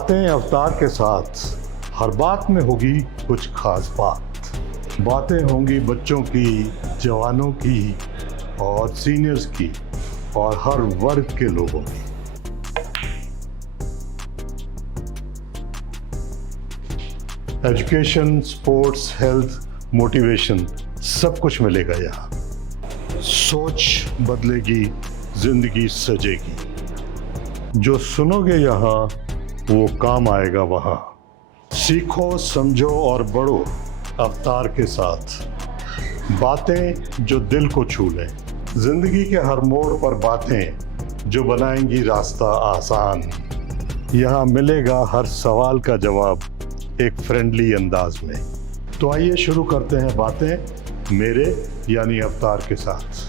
बातें अवतार के साथ, हर बात में होगी कुछ खास बात। बातें होंगी बच्चों की, जवानों की और सीनियर्स की और हर वर्ग के लोगों की। एजुकेशन, स्पोर्ट्स, हेल्थ, मोटिवेशन सब कुछ मिलेगा यहाँ। सोच बदलेगी, जिंदगी सजेगी। जो सुनोगे यहाँ वो काम आएगा वहाँ। सीखो, समझो और बढ़ो अवतार के साथ। बातें जो दिल को छू लें, जिंदगी के हर मोड़ पर बातें जो बनाएंगी रास्ता आसान। यहाँ मिलेगा हर सवाल का जवाब एक फ्रेंडली अंदाज में। तो आइए शुरू करते हैं बातें मेरे यानी अवतार के साथ।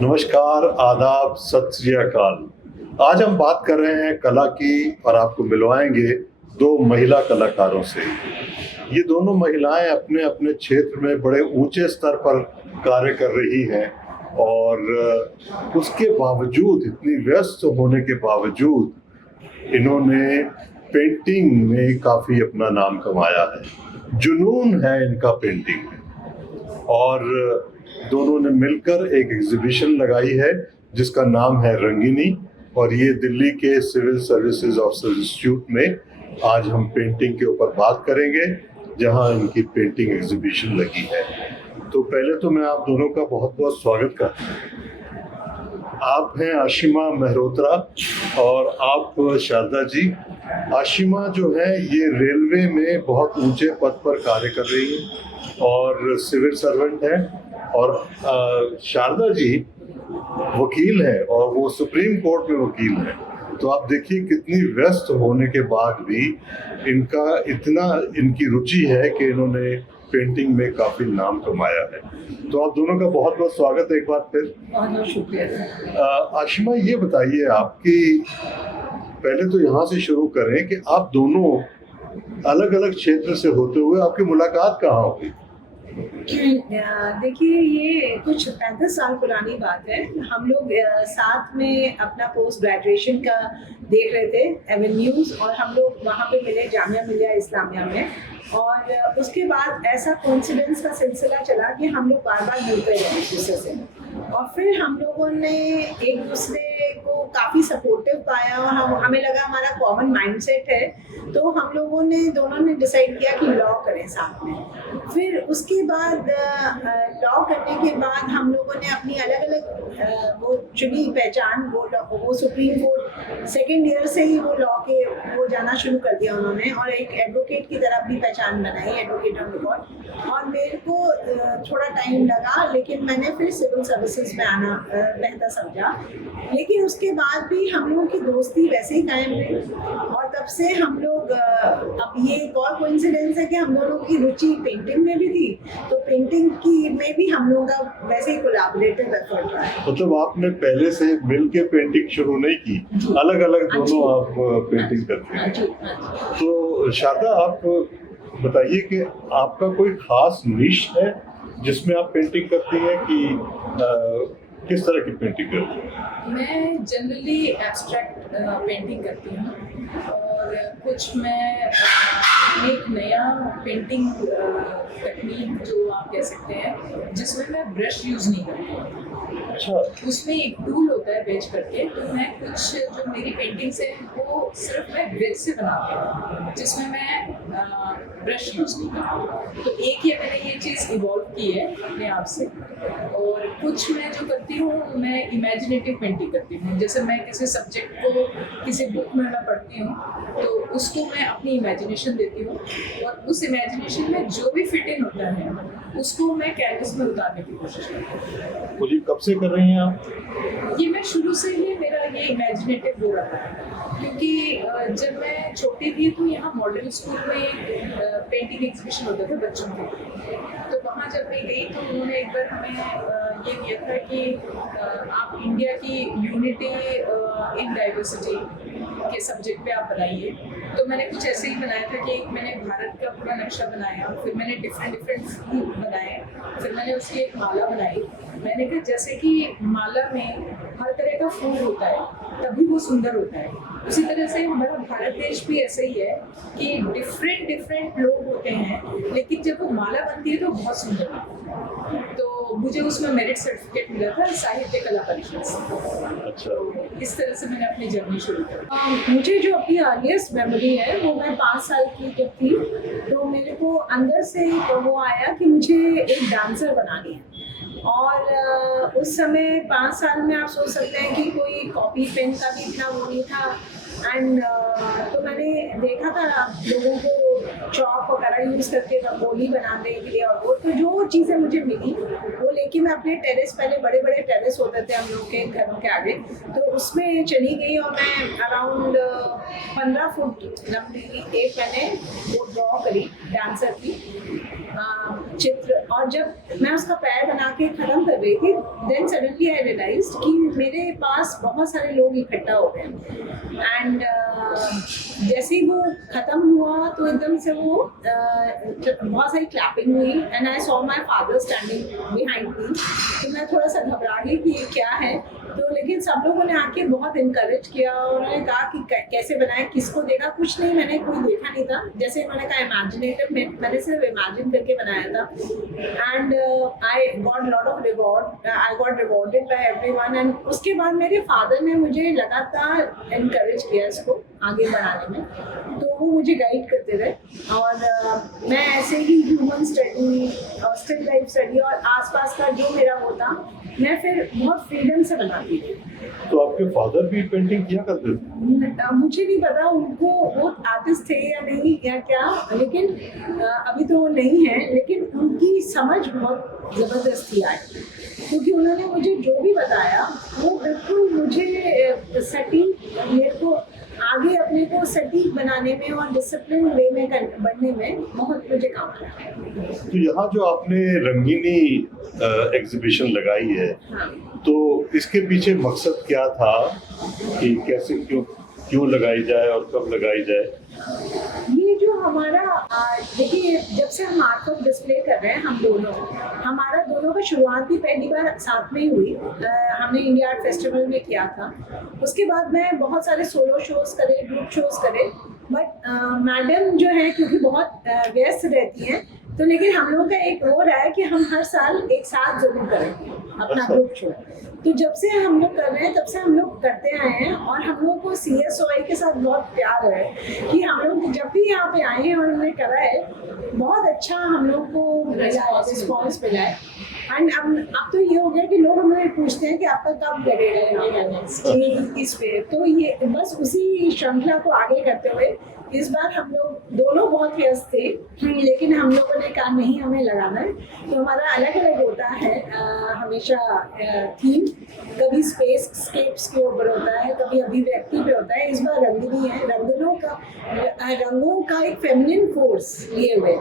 नमस्कार, आदाब, सत श्री अकाल। आज हम बात कर रहे हैं कला की और आपको मिलवाएंगे दो महिला कलाकारों से। ये दोनों महिलाएं अपने अपने क्षेत्र में बड़े ऊंचे स्तर पर कार्य कर रही हैं और उसके बावजूद, इतनी व्यस्त होने के बावजूद इन्होंने पेंटिंग में काफ़ी अपना नाम कमाया है। जुनून है इनका पेंटिंग में और दोनों ने मिलकर एक एग्जीबिशन लगाई है जिसका नाम है रंगिनी। और ये दिल्ली के सिविल सर्विसेज ऑफिसर्स इंस्टीट्यूट में आज हम पेंटिंग के ऊपर बात करेंगे, जहां इनकी पेंटिंग एग्जीबिशन लगी है। तो पहले तो मैं आप दोनों का बहुत बहुत स्वागत करता हूँ। आप हैं आशिमा मेहरोत्रा और आप शारदा जी। आशिमा जो है ये रेलवे में बहुत ऊंचे पद पर कार्य कर रही है और सिविल सर्वेंट है, और शारदा जी वकील है और वो सुप्रीम कोर्ट में वकील है। तो आप देखिए कितनी व्यस्त होने के बाद भी इनकी रुचि है कि इन्होंने पेंटिंग में काफी नाम कमाया है। तो आप दोनों का बहुत बहुत स्वागत है एक बार फिर। बहुत शुक्रिया। आशिमा, ये बताइए आपकी, पहले तो यहाँ से शुरू करें कि आप दोनों अलग अलग क्षेत्र से होते हुए आपकी मुलाकात कहाँ हुई? देखिए, ये कुछ 35 साल पुरानी बात है। हम लोग साथ में अपना पोस्ट ग्रेजुएशन का देख रहे थे, एवेन्यूज, और हम लोग वहाँ पे मिले जामिया मिलिया इस्लामिया में। और उसके बाद ऐसा कोइंसिडेंस का सिलसिला चला कि हम लोग बार बार मिलते रहे एक दूसरे से, और फिर हम लोगों ने एक दूसरे को काफ़ी सपोर्टिव पाया और हमें लगा हमारा कॉमन माइंडसेट है। तो हम लोगों ने दोनों ने डिसाइड किया कि लॉ करें साथ में। फिर उसके बाद लॉ करने के बाद हम लोगों ने अपनी अलग अलग वो चुनी पहचान। वो सुप्रीम कोर्ट सेकेंड ईयर से ही वो लॉ के वो जाना शुरू कर दिया उन्होंने, और एक एडवोकेट की तरफ भी पहचान बनाई, एडवोकेट ऑन रिकॉर्ड। और मेरे को थोड़ा टाइम लगा, लेकिन मैंने फिर सिविल सर्विसेज में आना बेहतर समझा। लेकिन उसके बाद भी हम लोगों की दोस्ती वैसे ही कायम रही, और तब से हम लोग अब ये एक और कोइंसिडेंस है कि हम दोनों की रुचि पेंटिंग में भी थी, तो पेंटिंग की में भी हम लोगों का वैसे ही कोलैबोरेटिव एफर्ट रहा है। मतलब आपने पहले से मिल के पेंटिंग शुरू नहीं की, अलग अलग दोनों आप पेंटिंग करते हैं। तो शारदा, आप बताइए कि आपका कोई खास निश है जिसमें आप पेंटिंग करती हैं कि किस तरह की पेंटिंग करती हैं? मैं जनरली एब्स्ट्रैक्ट पेंटिंग करती हूँ, और कुछ मैं एक नया पेंटिंग टेक्निक जो आप कह सकते हैं, जिसमें मैं ब्रश यूज़ नहीं करती हूँ। अच्छा। उसमें एक टूल होता है बेच करके, तो मैं कुछ जो मेरी पेंटिंग्स है वो सिर्फ मैं वेज से बनाती हूँ, जिसमें मैं ब्रश यूज़ नहीं करती। तो एक ये मैंने ये चीज़ इवॉल्व की है अपने आप से। और कुछ मैं जो करती हूँ, मैं इमेजिनेटिव पेंटिंग करती हूँ। जैसे मैं किसी सब्जेक्ट को किसी बुक में मैं पढ़ती हूँ, तो उसको मैं अपनी इमेजिनेशन देती हूँ और उस इमेजिनेशन में जो भी फिट इन होता है उसको मैं कैनवस में उतारने की कोशिश करती हूँ। बोलिए, कब से कर रही हैं आप? ये मैं शुरू से ही मेरा ये इमेजिनेटिव हो रहा है, क्योंकि जब मैं छोटी थी तो यहाँ मॉडर्न स्कूल में पेंटिंग एग्जीबिशन होता था बच्चों के, तो वहाँ जब मैं गई तो उन्होंने एक बार हमें ये दिया था कि आप इंडिया की यूनिटी इन डाइवर्सिटी के सब्जेक्ट पे आप बनाइए। तो मैंने कुछ ऐसे ही बनाया था कि मैंने भारत का पूरा नक्शा बनाया, फिर मैंने डिफरेंट फूल बनाए, फिर मैंने उसकी एक माला बनाई। मैंने कहा जैसे कि माला में हर तरह का फूल होता है तभी वो सुंदर होता है, उसी तरह से हमारा भारत देश भी ऐसे ही है कि डिफरेंट लोग होते हैं, लेकिन जब वो माला बनती है तो बहुत सुंदर लगता है। तो मुझे उसमें मेरिट सर्टिफिकेट मिला था साहित्य कला परिषद से। अच्छा, इस तरह से मैंने अपनी जर्नी शुरू की। मुझे जो अपनी अर्लीस्ट मेमोरी है वो मैं 5 साल की जब थी, तो मेरे को अंदर से वो आया कि मुझे एक डांसर बनानी है। और उस समय 5 साल में आप सोच सकते हैं कि कोई कॉपी पेन का भी इतना वो नहीं था। एंड तो मैंने देखा था लोगों को चौक वगैरह यूज़ करके रंगोली बनाने के लिए, और वो तो जो चीज़ें मुझे मिली वो लेके मैं अपने टेरेस, पहले बड़े बड़े टेरेस होते थे हम लोग के घरों के आगे, तो उसमें चली गई और मैं अराउंड 15 फुट लंबी एक मैंने वो ड्रॉ करी डांसर की चित्र। और जब मैं उसका पैर बना के ख़त्म कर रही थी, देन सडनली आई रियलाइज्ड कि मेरे पास बहुत सारे लोग इकट्ठा हो गए। एंड जैसे ही वो ख़त्म हुआ तो एकदम से वो बहुत सारी क्लैपिंग हुई and I saw my father standing behind me. तो मैं थोड़ा सा घबरा गई कि ये क्या है, तो लेकिन सब लोगों ने आके बहुत इनकरेज किया और उन्होंने कहा कि कैसे बनाए, किसको देखा, कुछ नहीं, मैंने कोई देखा नहीं था। जैसे उन्होंने कहा इमेजिनेटिव, मैंने सिर्फ इमेजिन करके बनाया था। And I got lot of reward, I got rewarded by everyone. And उसके बाद मेरे फादर ने मुझे लगातार इनकरेज किया इसको आगे बढ़ाने में, तो वो मुझे गाइड करते रहे। और मैं ऐसे ही ह्यूमन स्टडी और स्टिल लाइफ स्टडी और आसपास का जो मेरा वो था, मैं फिर बहुत फ्रीडम से बनाती थी। तो आपके फादर भी पेंटिंग किया करते थे? मुझे नहीं पता उनको वो आर्टिस्ट थे या नहीं या क्या, लेकिन अभी तो वो नहीं है, लेकिन उनकी समझ बहुत ज़बरदस्त थी आज, क्योंकि उन्होंने मुझे जो भी बताया वो बिल्कुल मुझे सटीक, मेरे को आगे अपने को सटीक बनाने में और डिसिप्लिन वे में बढ़ने में बहुत मुझे काम आया। तो यहाँ जो आपने रंगीनी एग्जीबिशन लगाई है, हाँ। तो इसके पीछे मकसद क्या था कि कैसे क्यों लगाई जाए और कब लगाई जाए? ये जो हमारा देखिए, जब से हम आर्ट ऑफ डिस्प्ले कर रहे हैं हम दोनों, हमारा दोनों का शुरुआत भी पहली बार साथ में ही हुई। हमने इंडिया आर्ट फेस्टिवल में किया था। उसके बाद मैं बहुत सारे सोलो शोज करे, ग्रुप शोज करे, बट मैडम जो है क्योंकि बहुत व्यस्त रहती हैं, तो लेकिन हम लोग का एक वो रहा है कि हम हर साल एक साथ जरूर करें अपना ग्रुप शो। तो जब से हम लोग कर रहे हैं तब से हम लोग करते आए हैं, और हम लोग को CSOI के साथ बहुत प्यार है कि हम लोग जब भी यहाँ पे आए हैं और हमने करा है, बहुत अच्छा हम लोग को रिस्पॉन्स मिला है। एंड अब तो ये हो गया कि लोग हमें पूछते हैं कि आपका कब लगेगा इस पे। तो ये बस उसी श्रृंखला को आगे करते हुए इस बार हम लोग दोनों बहुत व्यस्त थे, लेकिन हम लोगों ने कहा नहीं, हमें लगाना है। तो हमारा अलग अलग होता है हमेशा थीम, कभी स्पेस स्केप्स के ऊपर होता है, कभी अभिव्यक्ति पे होता है। इस बार रंगनी है, रंगों का एक फेमिनिन फोर्स लिए हुए,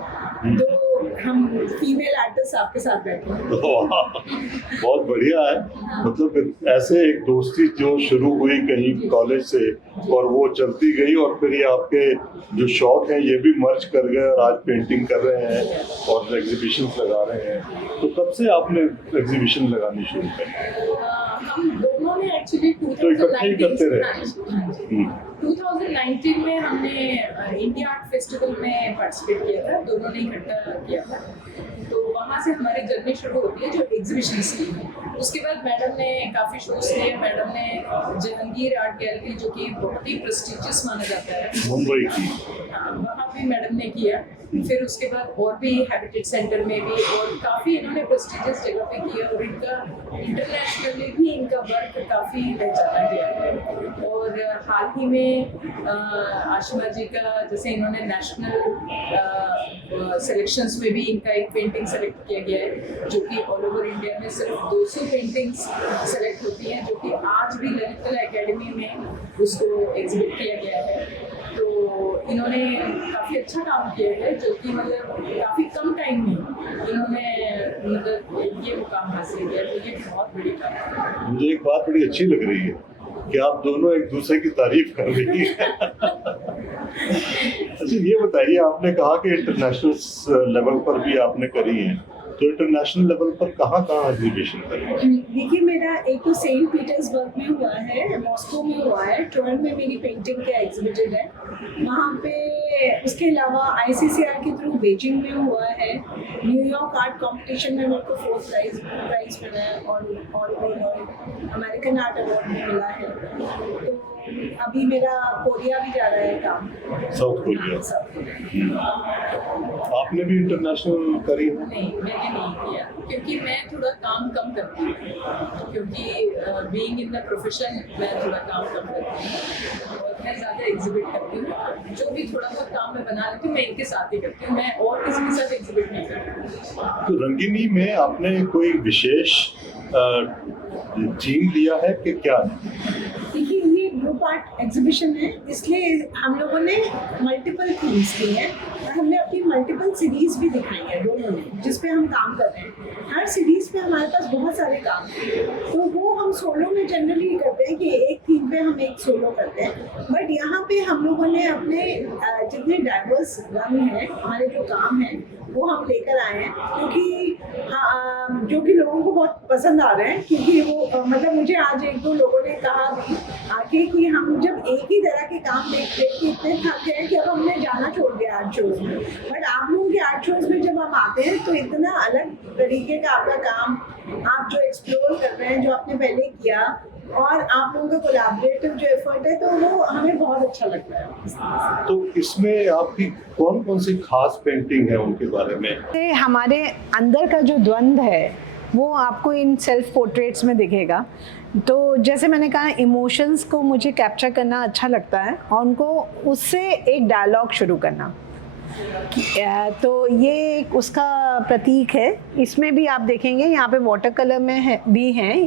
तो हम फीमेल आर्टिस्ट आपके साथ बैठे हैं। बहुत बढ़िया है। मतलब ऐसे एक दोस्ती जो शुरू हुई कहीं कॉलेज से और वो चलती गई, और फिर ये आपके जो शौक हैं ये भी मर्ज कर गए और आज पेंटिंग कर रहे हैं और एग्जीबिशंस लगा रहे हैं। तो कब से आपने एग्जीबिशन लगानी शुरू करी? हम दोनों ने एक्चुअली तो इकट्ठे ही करते रहे? 2019 में हमने इंडिया आर्ट फेस्टिवल में पार्टिसिपेट किया था, दोनों ने इकट्ठा किया था। तो वहाँ से हमारी जर्नी शुरू होती है जो एग्जीबिशंस की। उसके बाद मैडम ने काफ़ी शोज किए। मैडम ने जहांगीर आर्ट गैलरी, जो कि बहुत ही प्रेस्टिजियस माना जाता है, मुंबई की, वहाँ भी मैडम ने किया। फिर उसके बाद और भी हैबिटेट सेंटर में भी, और काफ़ी इन्होंने प्रेस्टिजियस जगह पे किया, और इनका इंटरनेशनली भी इनका वर्क काफ़ी पहचाना गया है। और हाल ही में आशिमा जी का जैसे इन्होंने नेशनल सिलेक्शंस में भी इनका एक पेंटिंग सेलेक्ट किया गया है, जो कि ऑल ओवर इंडिया में सिर्फ 200 पेंटिंग्स सेलेक्ट होती हैं, जो कि आज भी ललित कला एकेडमी में उसको एग्जिबिट किया गया है। तो इन्होंने काफ़ी अच्छा काम किया है, जो कि मतलब काफ़ी कम टाइम में इन्होंने मतलब ये मुकाम हासिल किया, तो ये बहुत बड़ी बात है। मुझे एक बात बड़ी अच्छी लग रही है कि आप दोनों एक दूसरे की तारीफ कर रही हैं। अच्छा, ये बताइए, आपने कहा कि इंटरनेशनल लेवल पर भी आपने करी है, तो इंटरनेशनल लेवल पर कहाँ एग्जीबिशन करी? देखिए, मेरा एक तो सेंट पीटर्सबर्ग में हुआ है, मॉस्को में हुआ है, टोरंटो में मेरी पेंटिंग का एग्जिबिटेड है वहाँ पे। उसके अलावा ICCR के थ्रू बीजिंग में हुआ है, न्यूयॉर्क आर्ट कंपटीशन में मेरे को 4th प्राइज मिला है, और अमेरिकन आर्ट अवार्ड भी मिला है। तो अभी मेरा कोरिया भी जा रहा है काम, साउथ कोरिया। South Korea. आपने भी इंटरनेशनल करी है? नहीं, मैंने नहीं किया, क्योंकि मैं थोड़ा काम कम करती हूँ, क्योंकि बीइंग इन द प्रोफेशन मैं थोड़ा काम कम करती हूँ, और मैं ज़्यादा एग्जिबिट करती हूँ। जो भी थोड़ा बहुत काम मैं बना लेती हूँ, मैं इनके साथ ही करती हूँ, मैं और किसी के साथ एग्जिबिट नहीं करती। तो रंगीनी में आपने कोई विशेष थीम लिया है कि क्या? देखिए, ये ग्रुप आर्ट एग्जीबिशन है, इसलिए हम लोगों ने मल्टीपल थीम्स ली हैं, और हमने अपनी मल्टीपल सीरीज भी दिखाई है दोनों ने, जिस पे हम काम कर रहे हैं। हर सीरीज पे हमारे पास बहुत सारे काम हैं, तो वो हम सोलो में जनरली करते हैं कि एक थीम पे हम एक सोलो करते हैं। बट यहाँ पे हम लोगों ने अपने जितने डाइवर्स रंग हैं, हमारे जो काम हैं, वो हम लेकर आए हैं, क्योंकि जो कि लोगों को बहुत पसंद आ रहे हैं। क्योंकि वो मतलब मुझे आज 1-2 लोगों ने कहा भी आके कि हम जब एक ही तरह के काम देख देख के इतने थक गए कि अब हमने जाना छोड़ दिया आर्ट शोज में। बट आप लोगों के आर्ट शोज में जब हम आते हैं तो इतना अलग तरीके का आपका काम, आप जो एक्सप्लोर कर रहे हैं, जो आपने पहले किया, और आप लोगों का कोलैबोरेटिव जो एफर्ट है, तो वो हमें बहुत अच्छा लगता है। तो इसमें आपकी कौन कौन सी खास पेंटिंग है, उनके बारे में? हमारे अंदर का जो द्वंद्व है वो आपको इन सेल्फ पोर्ट्रेट्स में दिखेगा। तो जैसे मैंने कहा, इमोशंस को मुझे कैप्चर करना अच्छा लगता है, और उनको उससे एक डायलॉग शुरू करना। तो ये एक उसका प्रतीक है। इसमें भी आप देखेंगे यहाँ पे वाटर कलर में है, भी हैं।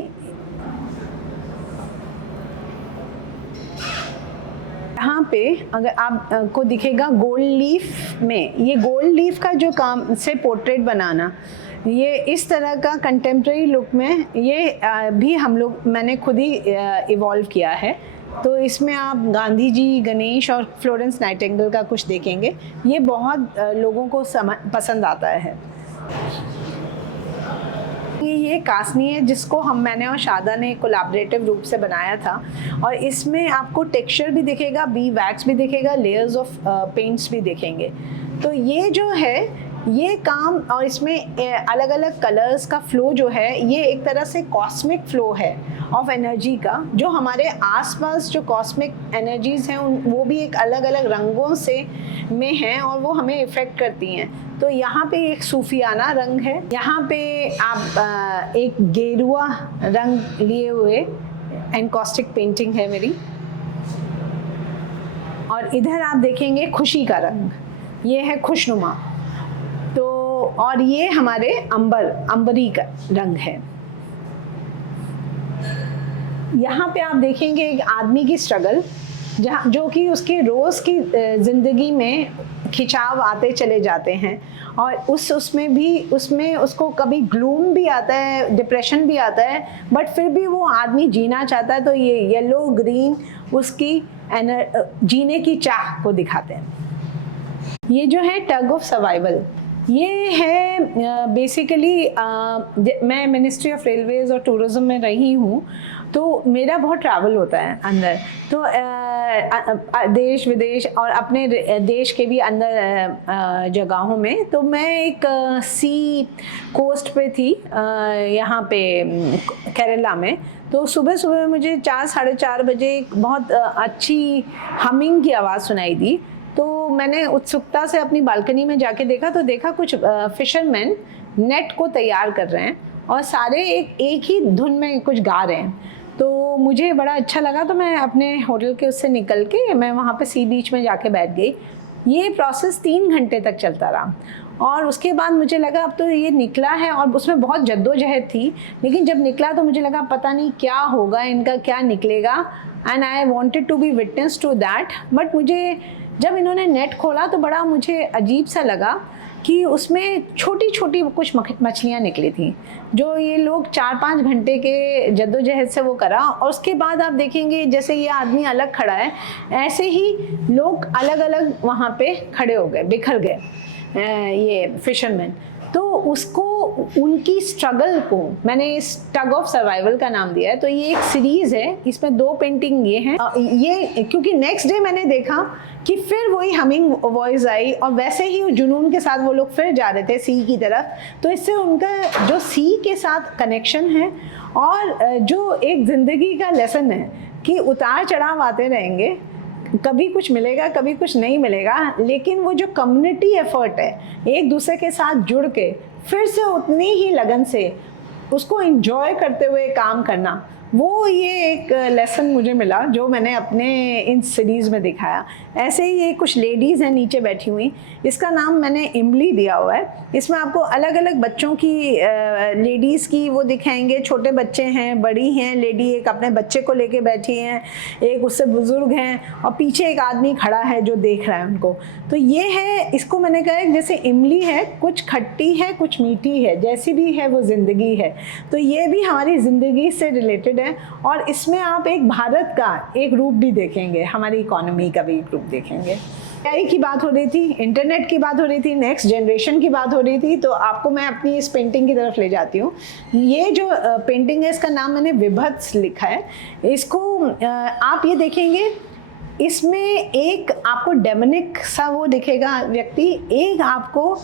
यहाँ पे अगर आप को दिखेगा गोल्ड लीफ में, ये गोल्ड लीफ का जो काम से पोर्ट्रेट बनाना, ये इस तरह का कंटेम्प्रेरी लुक में, ये भी मैंने खुद ही इवॉल्व किया है। तो इसमें आप गांधी जी, गणेश और फ्लोरेंस नाइटिंगेल का कुछ देखेंगे। ये बहुत लोगों को पसंद आता है। ये कासनी है, जिसको मैंने और शादा ने कोलैबोरेटिव रूप से बनाया था, और इसमें आपको टेक्सचर भी दिखेगा, बी वैक्स भी दिखेगा, लेयर्स ऑफ पेंट्स भी दिखेंगे। तो ये जो है, ये काम, और इसमें अलग अलग कलर्स का फ्लो जो है, ये एक तरह से कॉस्मिक फ्लो है ऑफ एनर्जी का। जो हमारे आसपास जो कॉस्मिक एनर्जीज हैं, वो भी एक अलग अलग रंगों से में हैं, और वो हमें इफ़ेक्ट करती हैं। तो यहाँ पे एक सूफियाना रंग है, यहाँ पे आप एक गेरुआ रंग लिए हुए एनकॉस्टिक पेंटिंग है मेरी, और इधर आप देखेंगे खुशी का रंग, ये है खुशनुमा। तो और ये हमारे अंबरी का रंग है। यहाँ पे आप देखेंगे एक आदमी की स्ट्रगल, जो कि उसके रोज़ की ज़िंदगी में खिंचाव आते चले जाते हैं, और उसमें उसको कभी ग्लूम भी आता है, डिप्रेशन भी आता है, बट फिर भी वो आदमी जीना चाहता है। तो ये येलो ग्रीन उसकी जीने की चाह को दिखाते हैं। ये जो है टग ऑफ सर्वाइवल, ये है बेसिकली मैं मिनिस्ट्री ऑफ रेलवेज़ और टूरिज़्म में रही हूँ, तो मेरा बहुत ट्रैवल होता है अंदर। तो देश विदेश और अपने देश के भी अंदर जगहों में। तो मैं एक सी कोस्ट पे थी, यहाँ पे केरला में। तो सुबह सुबह मुझे 4-4:30 बजे बहुत अच्छी हमिंग की आवाज़ सुनाई दी। तो तो मैंने उत्सुकता से अपनी बालकनी में जाके देखा, तो देखा कुछ फिशरमैन नेट को तैयार कर रहे हैं और सारे एक ही धुन में कुछ गा रहे हैं। तो मुझे बड़ा अच्छा लगा, तो मैं अपने होटल के उससे निकल के मैं वहाँ पे सी बीच में जाके बैठ गई। ये प्रोसेस 3 घंटे तक चलता रहा और उसके बाद मुझे लगा अब तो ये निकला है, और उसमें बहुत जद्दोजहद थी, लेकिन जब निकला तो मुझे लगा पता नहीं क्या होगा, इनका क्या निकलेगा, and I wanted to be witness to that. But मुझे जब इन्होंने नेट खोला तो बड़ा मुझे अजीब सा लगा कि उसमें छोटी छोटी कुछ मछलियाँ निकली थी, जो ये लोग 4-5 घंटे के जद्दोजहद से वो करा। और उसके बाद आप देखेंगे जैसे ये आदमी अलग खड़ा है, ऐसे ही लोग अलग अलग वहाँ पे खड़े हो गए, बिखर गए ये फिशरमैन। तो उसको, उनकी स्ट्रगल को मैंने इस टग ऑफ सर्वाइवल का नाम दिया है। तो ये एक सीरीज़ है, इसमें 2 पेंटिंग ये हैं। ये क्योंकि नेक्स्ट डे मैंने देखा कि फिर वही हमिंग वॉइस आई और वैसे ही जुनून के साथ वो लोग फिर जा रहे थे सी की तरफ। तो इससे उनका जो सी के साथ कनेक्शन है और जो एक ज़िंदगी का लेसन है कि उतार चढ़ाव आते रहेंगे, कभी कुछ मिलेगा कभी कुछ नहीं मिलेगा, लेकिन वो जो कम्युनिटी एफर्ट है, एक दूसरे के साथ जुड़ के फिर से उतनी ही लगन से उसको एंजॉय करते हुए काम करना, वो ये एक लेसन मुझे मिला जो मैंने अपने इन सीरीज़ में दिखाया। ऐसे ही ये कुछ लेडीज़ हैं नीचे बैठी हुई, इसका नाम मैंने इमली दिया हुआ है। इसमें आपको अलग अलग बच्चों की लेडीज़ की वो दिखाएंगे, छोटे बच्चे हैं, बड़ी हैं लेडी, एक अपने बच्चे को लेके बैठी हैं, एक उससे बुज़ुर्ग हैं और पीछे एक आदमी खड़ा है जो देख रहा है उनको। तो ये है, इसको मैंने कहा जैसे इमली है, कुछ खट्टी है कुछ मीठी है, जैसी भी है वो ज़िंदगी है। तो ये भी हमारी ज़िंदगी से रिलेटेड है और इसमें आप एक भारत का एक रूप भी देखेंगे, हमारी इकोनॉमी का भी एक रूप देखेंगे। AI की बात हो रही थी, इंटरनेट की बात हो रही थी, नेक्स्ट जनरेशन की बात हो रही थी, तो आपको मैं अपनी इस पेंटिंग की तरफ ले जाती हूँ। ये जो पेंटिंग है इसका नाम मैंने विभत्स लिखा है। इसको आप ये देखेंगे, इसमें एक आपको डेमोनिक सा वो दिखेगा व्यक्ति, एक आपको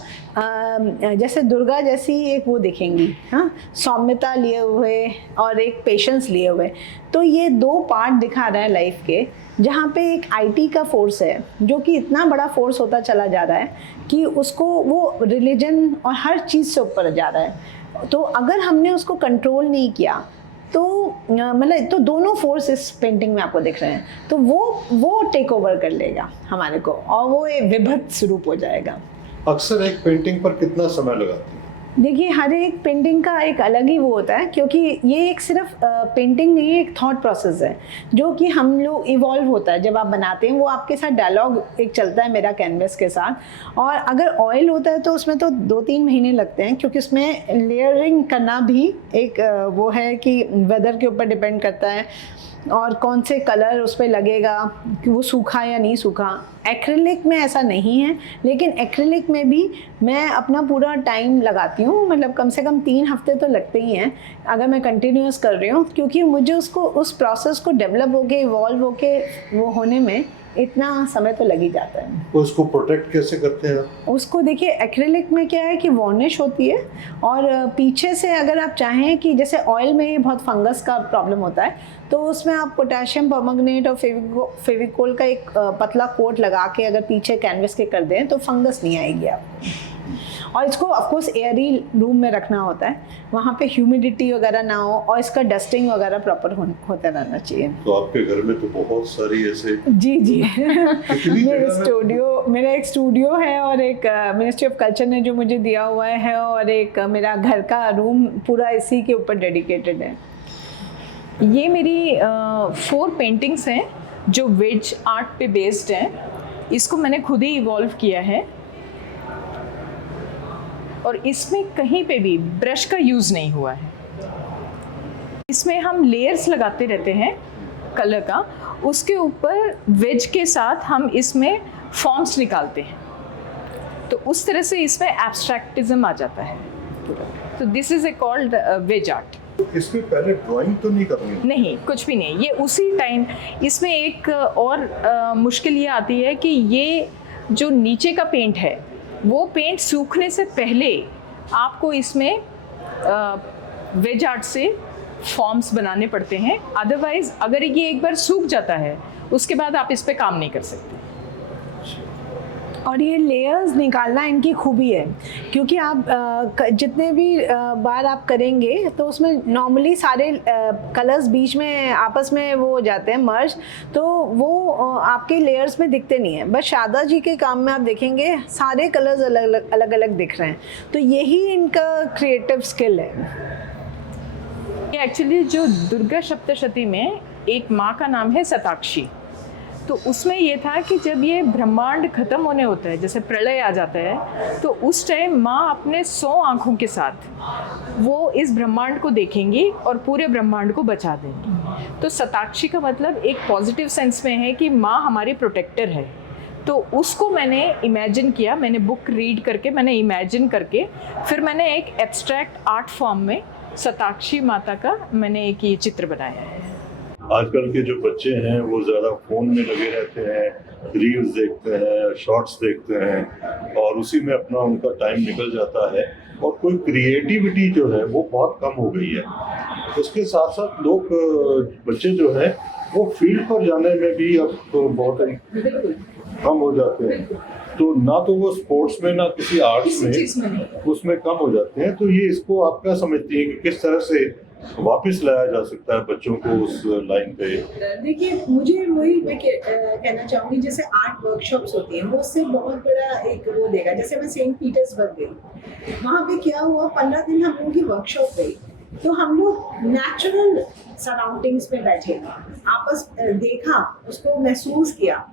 जैसे दुर्गा जैसी एक वो दिखेंगी, हाँ, सौम्यता लिए हुए और एक पेशेंस लिए हुए। तो ये 2 पार्ट दिखा रहा है लाइफ के, जहाँ पे एक IT का फोर्स है जो कि इतना बड़ा फोर्स होता चला जा रहा है कि उसको वो रिलीजन और हर चीज़ से ऊपर जा रहा है। तो अगर हमने उसको कंट्रोल नहीं किया तो मतलब तो दोनों फोर्स इस पेंटिंग में आपको दिख रहे हैं, तो वो टेक ओवर कर लेगा हमारे को और वो एक विभत्स रूप हो जाएगा। अक्सर एक पेंटिंग पर कितना समय लगाती है? देखिए, हर एक पेंटिंग का एक अलग ही वो होता है, क्योंकि ये एक सिर्फ पेंटिंग नहीं है, एक थॉट प्रोसेस है जो कि हम लोग इवॉल्व होता है जब आप बनाते हैं। वो आपके साथ डायलॉग एक चलता है मेरा कैनवस के साथ। और अगर ऑयल होता है तो उसमें तो 2-3 महीने लगते हैं, क्योंकि उसमें लेयरिंग करना भी एक वो है कि वेदर के ऊपर डिपेंड करता है और कौन से कलर उस पर लगेगा कि वो सूखा या नहीं सूखा। एक्रिलिक में ऐसा नहीं है, लेकिन एक्रिलिक में भी मैं अपना पूरा टाइम लगाती हूँ, मतलब कम से कम 3 हफ्ते तो लगते ही हैं अगर मैं कंटिन्यूस कर रही हूँ, क्योंकि मुझे उसको उस प्रोसेस को डेवलप होके इवॉल्व होके वो होने में इतना समय तो लग ही जाता है। उसको प्रोटेक्ट कैसे करते हैं? उसको देखिए, एक्रिलिक में क्या है कि वार्निश होती है और पीछे से अगर आप चाहें कि जैसे ऑयल में बहुत फंगस का प्रॉब्लम होता है, तो उसमें आप पोटेशियम परमैंगनेट और फेविकोल का एक पतला कोट लगा के अगर पीछे कैनवस के कर दें तो फंगस नहीं आएगी आपको। और इसको ऑफकोर्स एयरी रूम में रखना होता है, वहाँ पे ह्यूमिडिटी वगैरह ना हो और इसका डस्टिंग वगैरह प्रॉपर होता रहना चाहिए। तो आपके घर में तो बहुत सारी ऐसे जी मेरा एक स्टूडियो है और एक मिनिस्ट्री ऑफ कल्चर ने जो मुझे दिया हुआ है, और एक मेरा घर का रूम पूरा इसी के ऊपर डेडिकेटेड है। ये मेरी 4 पेंटिंग्स हैं जो वेज आर्ट पे बेस्ड हैं। इसको मैंने खुद ही इवॉल्व किया है और इसमें कहीं पे भी ब्रश का यूज़ नहीं हुआ है। इसमें हम लेयर्स लगाते रहते हैं कलर का, उसके ऊपर वेज के साथ हम इसमें फॉर्म्स निकालते हैं, तो उस तरह से इसमें एब्स्ट्रैक्टिज्म आ जाता है। तो this is a called wedge art. इसमें पहले ड्राइंग तो नहीं करनी? नहीं, कुछ भी नहीं, ये उसी टाइम। इसमें एक और मुश्किल ये आती है कि ये जो नीचे का पेंट है वो पेंट सूखने से पहले आपको इसमें वेज आर्ट से फॉर्म्स बनाने पड़ते हैं, अदरवाइज अगर ये एक बार सूख जाता है उसके बाद आप इस पे काम नहीं कर सकते। और ये लेयर्स निकालना इनकी खूबी है, क्योंकि आप जितने भी बार आप करेंगे तो उसमें नॉर्मली सारे कलर्स बीच में आपस में वो हो जाते हैं मर्ज, तो वो आपके लेयर्स में दिखते नहीं है। बस शारदा जी के काम में आप देखेंगे सारे कलर्स अलग अलग दिख रहे हैं, तो यही इनका क्रिएटिव स्किल है। ये एक्चुअली जो दुर्गा सप्तशती में एक माँ का नाम है शताक्षी, तो उसमें ये था कि जब ये ब्रह्मांड खत्म होने होता है, जैसे प्रलय आ जाता है, तो उस टाइम माँ अपने 100 आँखों के साथ वो इस ब्रह्मांड को देखेंगी और पूरे ब्रह्मांड को बचा देंगी। तो शताक्षी का मतलब एक पॉजिटिव सेंस में है कि माँ हमारी प्रोटेक्टर है। तो उसको मैंने इमेजिन किया, मैंने बुक रीड करके मैंने इमेजिन करके फिर मैंने एक एब्स्ट्रैक्ट आर्ट फॉर्म में शताक्षी माता का मैंने एक ये चित्र बनाया है। आजकल के जो बच्चे हैं वो ज़्यादा फ़ोन में लगे रहते हैं, रील्स देखते हैं, शॉर्ट्स देखते हैं और उसी में अपना उनका टाइम निकल जाता है और कोई क्रिएटिविटी जो है वो बहुत कम हो गई है। उसके साथ साथ लोग बच्चे जो हैं वो फील्ड पर जाने में भी अब बहुत ही कम हो जाते हैं। तो ना तो वो स्पोर्ट्स में ना किसी आर्ट्स में उसमें कम हो जाते हैं। तो ये इसको आप क्या समझती हैं कि किस तरह से वापस लाया जा सकता है बच्चों को उस लाइन पे? देखिए, मुझे वही मैं कहना चाहूँगी, जैसे आर्ट वर्कशॉप्स होती हैं वो उससे बहुत बड़ा एक वो देगा। जैसे मैं सेंट पीटर्सबर्ग गई, वहाँ पे क्या हुआ, 15 दिन हम लोगों की वर्कशॉप गई, तो हम लोग नेचुरल सराउंडिंग्स में बैठे, आपस देखा, उसको महसूस किया।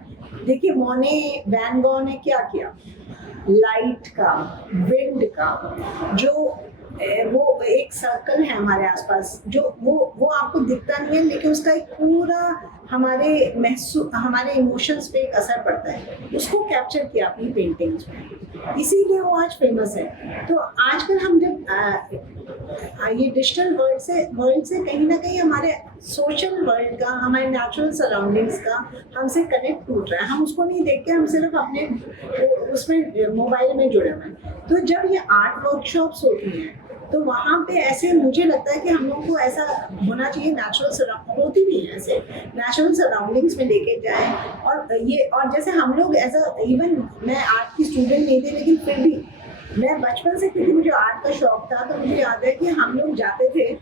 देखिए, मोने वैन गॉ ने क्या किया, लाइट का, विंड का, जो वो एक सर्कल है हमारे आसपास, जो वो आपको दिखता नहीं है, लेकिन उसका एक पूरा हमारे इमोशंस पे एक असर पड़ता है। उसको कैप्चर किया अपनी पेंटिंग्स में, इसीलिए वो आज फेमस है। तो आजकल हम जब ये डिजिटल वर्ल्ड से कहीं ना कहीं हमारे सोशल वर्ल्ड का, हमारे नेचुरल सराउंडिंग्स का हमसे कनेक्ट टूट रहा है। हम उसको नहीं देखते, हम सिर्फ अपने उसमें मोबाइल में जुड़े हुए हैं। तो जब ये आर्ट वर्कशॉप्स होती हैं तो वहाँ पे ऐसे मुझे लगता है कि हम लोगों को ऐसा होना चाहिए, होती भी है ऐसे नेचुरल सराउंडिंग्स में लेके जाएं। और जैसे हम लोग इवन मैं आर्ट की स्टूडेंट नहीं थी, लेकिन फिर भी मैं बचपन से, क्योंकि मुझे आर्ट का शौक था, तो मुझे याद है कि हम लोग जाते थे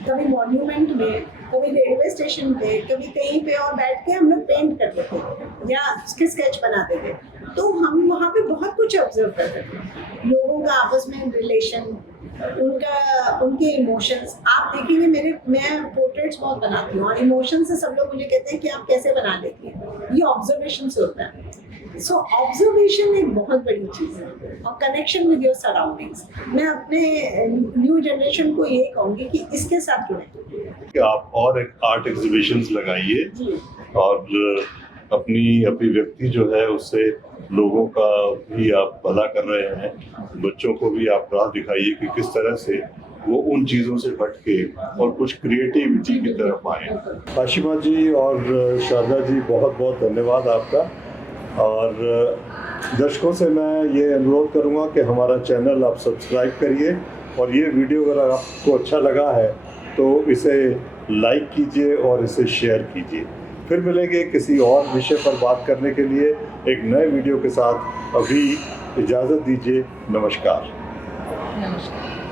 कभी मॉन्यूमेंट में, कभी रेलवे स्टेशन पे, कभी कहीं पे, और बैठ के हम लोग पेंट करते थे या उसके स्केच बनाते थे। तो हम वहाँ पे बहुत कुछ ऑब्जर्व करते थे, लोगों का आपस में रिलेशन, उनके इमोशंस। आप देखेंगे मैं पोर्ट्रेट्स बहुत बनाती हूँ और इमोशन से सब लोग मुझे कहते हैं कि आप कैसे बना लेती हैं, ये ऑब्जर्वेशन से होता है। सो ऑब्जर्वेशन एक बहुत बड़ी चीज़ है, और कनेक्शन विद योर सराउंडिंग्स। मैं अपने न्यू जनरेशन को ये कहूँगी कि इसके साथ जुड़ें कि आप और एक आर्ट एग्जीबिशंस लगाइए और अपनी अभिव्यक्ति जो है उससे लोगों का भी आप भला कर रहे हैं। बच्चों को भी आप राह दिखाइए कि किस तरह से वो उन चीज़ों से हट के और कुछ क्रिएटिविटी की तरफ आए। आशिमा जी और शारदा जी, बहुत बहुत धन्यवाद आपका। और दर्शकों से मैं ये अनुरोध करूँगा कि हमारा चैनल आप सब्सक्राइब करिए, और ये वीडियो अगर आपको अच्छा लगा है तो इसे लाइक कीजिए और इसे शेयर कीजिए। फिर मिलेंगे किसी और विषय पर बात करने के लिए एक नए वीडियो के साथ। अभी इजाज़त दीजिए, नमस्कार। नमस्कार।